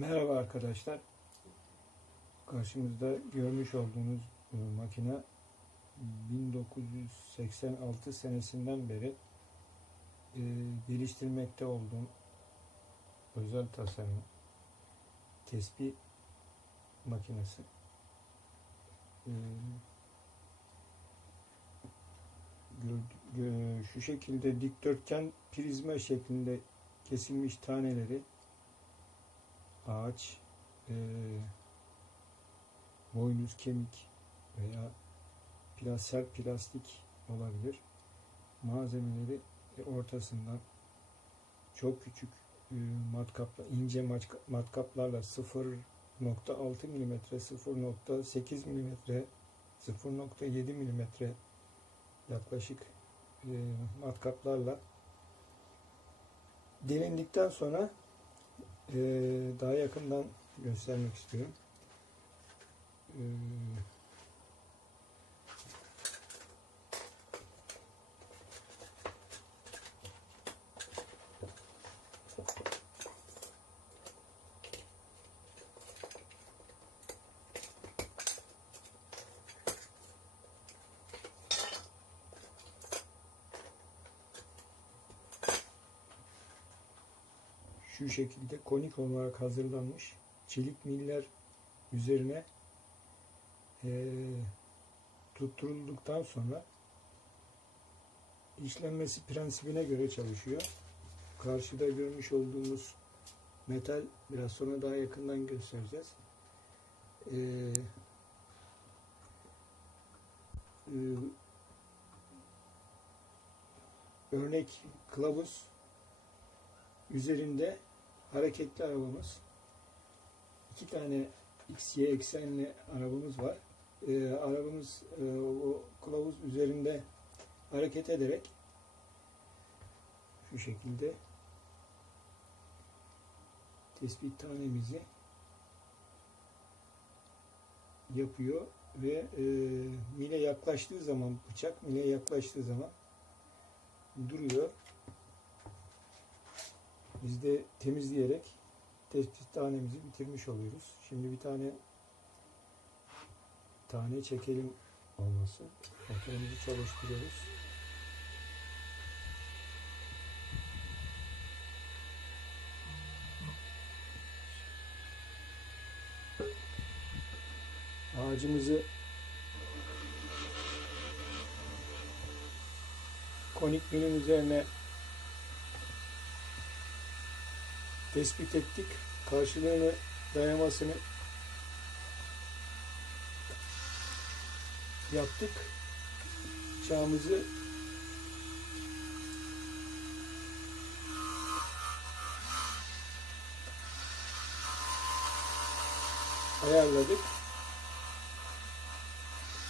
Merhaba arkadaşlar. Karşımızda görmüş olduğunuz makine 1986 senesinden beri geliştirmekte olduğum özel tasarım tespih makinesi. Şu şekilde dikdörtgen prizma şeklinde kesilmiş taneleri ağaç, boynuz kemik veya sert plastik olabilir. Malzemeleri ortasından çok küçük matkapla, ince matkaplarla 0.6 mm, 0.8 mm, 0.7 mm yaklaşık matkaplarla delindikten sonra daha yakından göstermek istiyorum. Şu şekilde konik olarak hazırlanmış çelik miller üzerine tutturulduktan sonra işlenmesi prensibine göre çalışıyor. Karşıda görmüş olduğumuz metal, biraz sonra daha yakından göstereceğiz. Örnek kılavuz üzerinde hareketli arabamız, 2 tane XY eksenli arabamız var. Arabamız o kılavuz üzerinde hareket ederek şu şekilde tespih tanemizi yapıyor ve mile yaklaştığı zaman, bıçak mile yaklaştığı zaman duruyor. Biz de temizleyerek tespih tanemizi bitirmiş oluyoruz. Şimdi bir tane çekelim olması. Motorumuzu çalıştırıyoruz. Ağacımızı konik milin üzerine tespit ettik. Karşılığını, dayamasını yaptık. Bıçağımızı ayarladık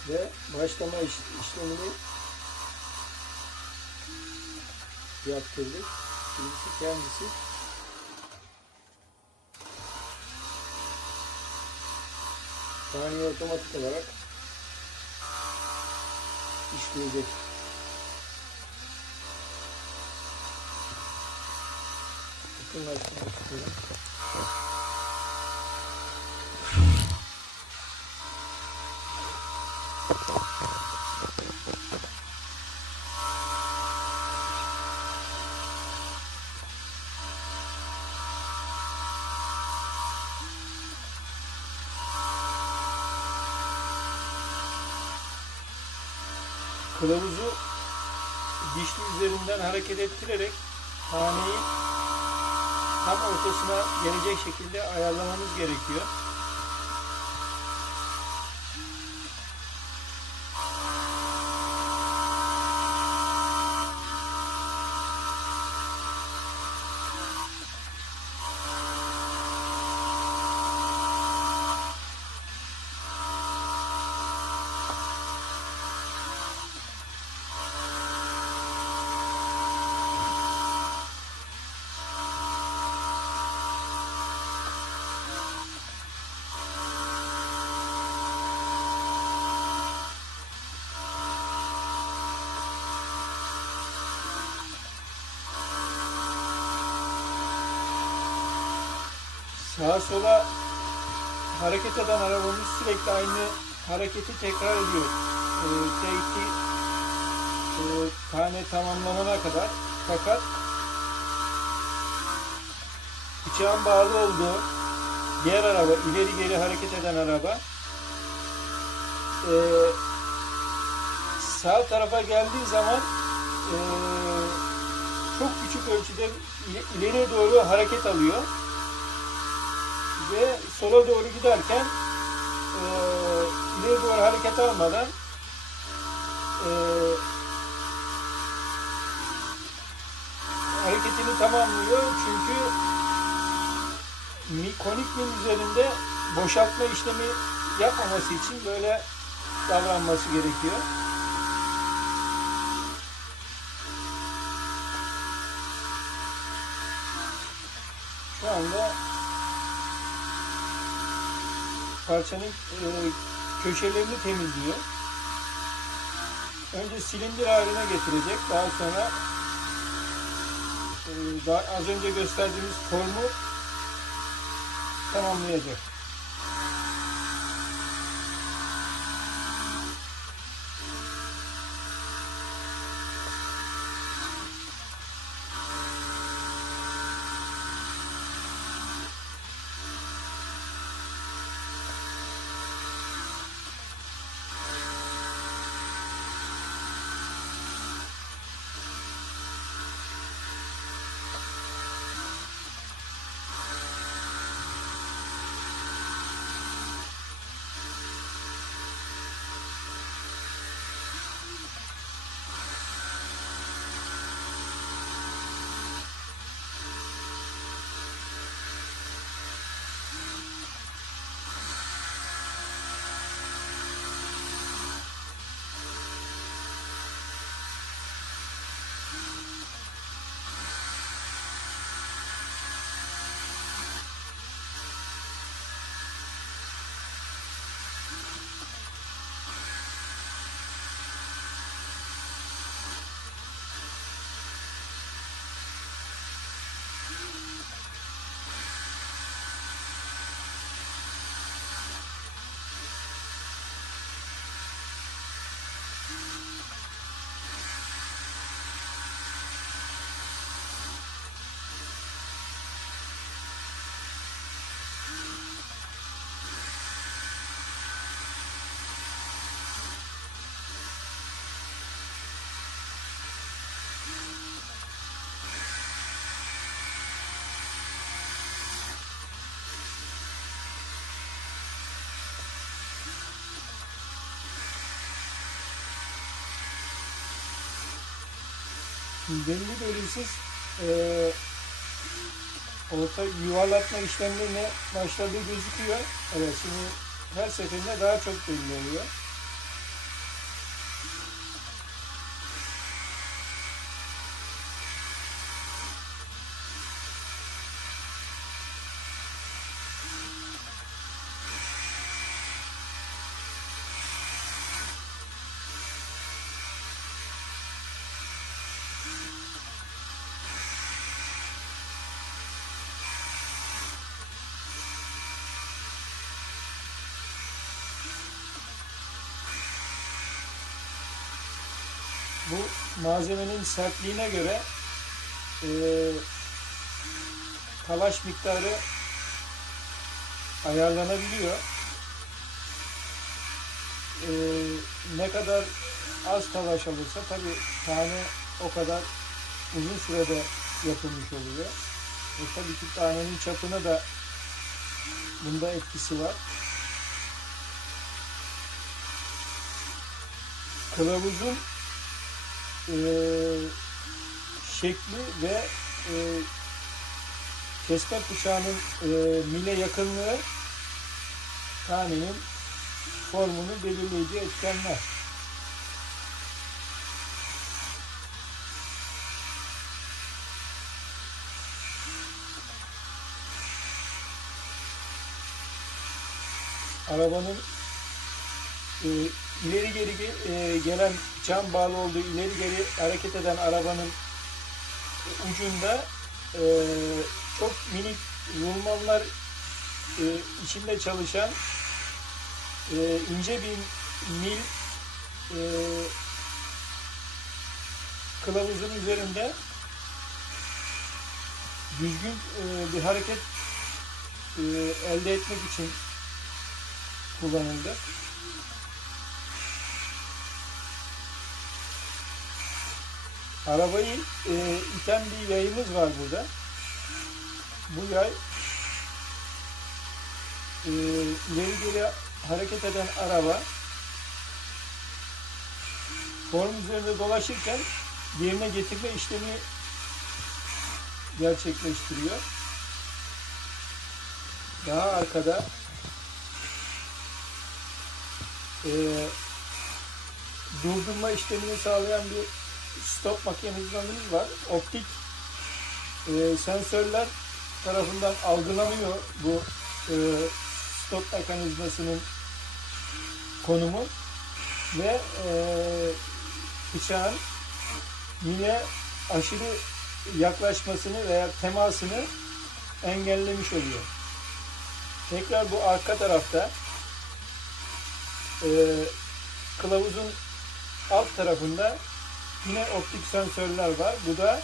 ve başlama işlemini yaptırdık. Şimdi kendisi taneyi otomatik olarak işleyecek. Yakınlaştırmak istiyorum. Kılavuzu dişli üzerinden hareket ettirerek taneyi tam ortasına gelecek şekilde ayarlamamız gerekiyor. sağa sola hareket eden arabamız sürekli aynı hareketi tekrar ediyor. T2 tane tamamlanana kadar. Fakat bıçağın bağlı olduğu diğer araba, ileri geri hareket eden araba sağ tarafa geldiği zaman çok küçük ölçüde ileriye doğru hareket alıyor ve sola doğru giderken ileri doğru hareket almadan hareketini tamamlıyor. Çünkü konik mil üzerinde boşaltma işlemi yapmaması için böyle davranması gerekiyor. Şu anda parçanın köşelerini temizliyor. Önce silindir haline getirecek. Daha sonra az önce gösterdiğimiz formu tamamlayacak. Belli belirsiz orta yuvarlatma işlemlerine başladığı gözüküyor. Evet, şimdi her seferinde daha çok belli oluyor. Bu malzemenin sertliğine göre talaş miktarı ayarlanabiliyor. Ne kadar az talaş alırsa tabii tane o kadar uzun sürede yapılmış oluyor. Tabii ki tanenin çapına da bunda etkisi var. Kılavuzun şekli ve kesme bıçağının mile yakınlığı tanenin formunu belirleyici etkenler. Arabanın ileri geri gelen cam bağlı olduğu ileri geri hareket eden arabanın ucunda çok minik rulmanlar içinde çalışan ince bir mil kılavuzun üzerinde düzgün bir hareket elde etmek için kullanıldı. Arabayı iten bir yayımız var burada. Bu yay ileri geri hareket eden araba form üzerinde dolaşırken yerine getirme işlemi gerçekleştiriyor. Daha arkada durdurma işlemini sağlayan bir stop mekanizmamız var. Optik sensörler tarafından algılanıyor bu stop mekanizmasının konumu ve bıçağın yine aşırı yaklaşmasını veya temasını engellemiş oluyor. Tekrar bu arka tarafta kılavuzun alt tarafında yine optik sensörler var. Bu da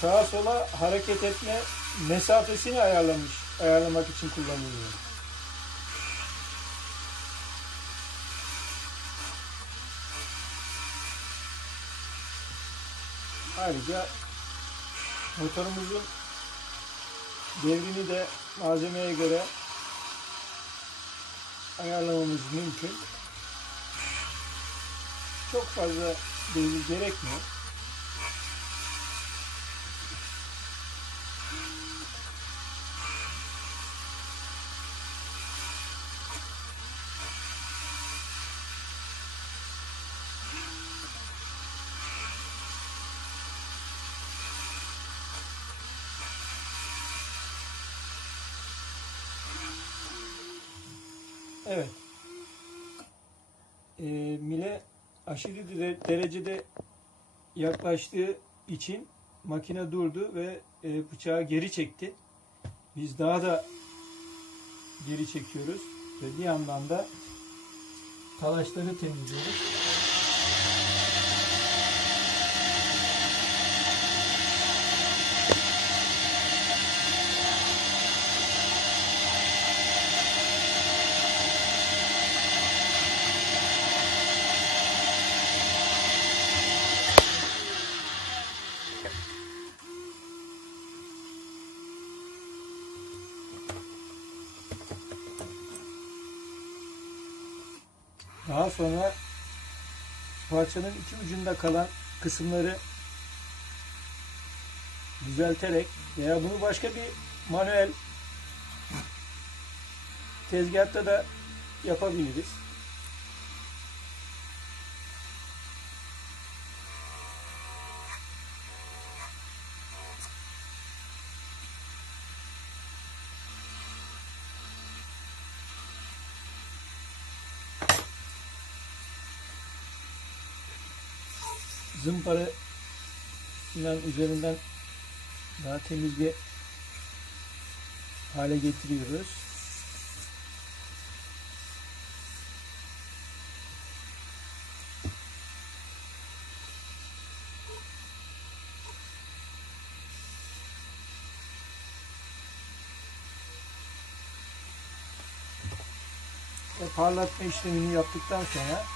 sağa sola hareket etme mesafesini ayarlamak için kullanılıyor. Ayrıca motorumuzun devrini de malzemeye göre ayarlamamız mümkün. Çok fazla devir gerekmiyor. Evet. Mile aşırı derecede yaklaştığı için makine durdu ve bıçağı geri çekti. Biz daha da geri çekiyoruz ve bir yandan da talaşları temizliyoruz. Daha sonra parçanın iki ucunda kalan kısımları düzelterek veya bunu başka bir manuel tezgahta da yapabiliriz. Zımpara üzerinden daha temiz bir hale getiriyoruz. Ve parlatma işlemini yaptıktan sonra